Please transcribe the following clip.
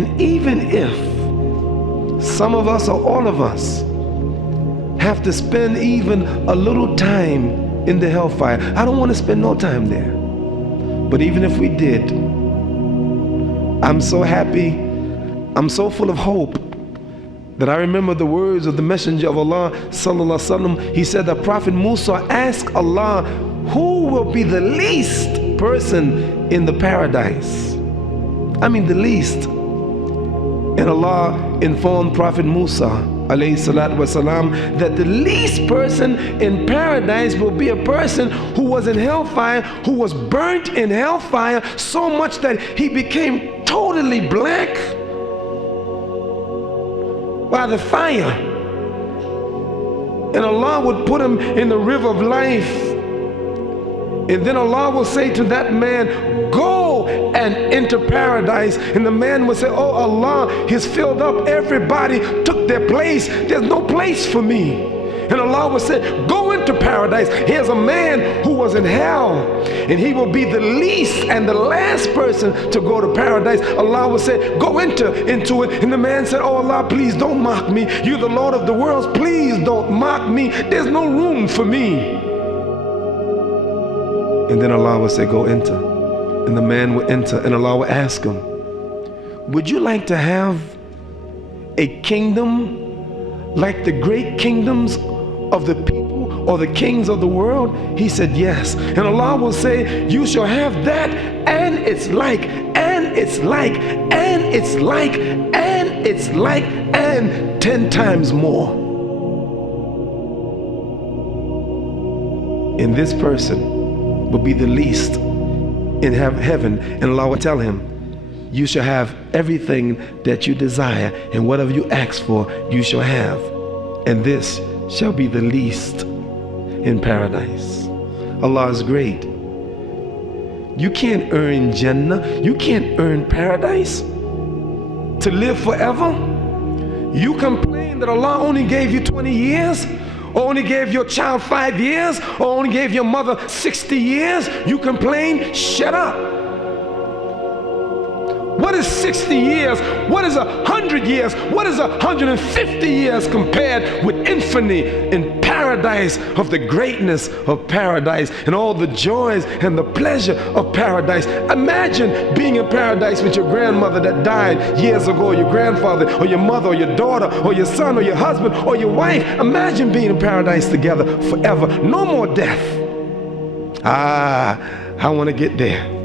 And even if some of us or all of us have to spend even a little time in the hellfire, I don't want to spend no time there. But even if we did, I'm so happy, I'm so full of hope that I remember the words of the Messenger of Allah, sallallahu. He said that Prophet Musa asked Allah, who will be the least person in the paradise? I mean the least. And Allah informed Prophet Musa, alaihi sallam, that the least person in paradise will be a person who was in hellfire, who was burnt in hellfire so much that he became totally black by the fire. And Allah would put him in the river of life. And then Allah will say to that man, go and enter paradise. And the man will say, oh Allah, he's filled up, everybody took their place, there's no place for me. And Allah will say, go into paradise. Here's a man who was in hell, and he will be the least and the last person to go to paradise. Allah will say, go into it. And the man said, oh Allah, please don't mock me. You're the Lord of the worlds, please don't mock me. There's no room for me. And then Allah will say, go enter. And the man will enter, and Allah will ask him, would you like to have a kingdom like the great kingdoms of the people or the kings of the world? He said, yes. And Allah will say, you shall have that, and it's like, and it's like, and it's like, and it's like, and 10 times more. And this person will be the least in heaven, and Allah will tell him, you shall have everything that you desire, and whatever you ask for, you shall have. And this shall be the least in paradise. Allah is great. You can't earn Jannah, you can't earn paradise to live forever. You complain that Allah only gave you 20 years, or only gave your child 5 years, or only gave your mother 60 years. You complain? Shut up. What is 60 years? What is 100 years? What is 150 years compared with infinity in paradise, of the greatness of paradise and all the joys and the pleasure of paradise? Imagine being in paradise with your grandmother that died years ago, or your grandfather, or your mother, or your daughter, or your son, or your husband, or your wife. Imagine being in paradise together forever. No more death. I want to get there.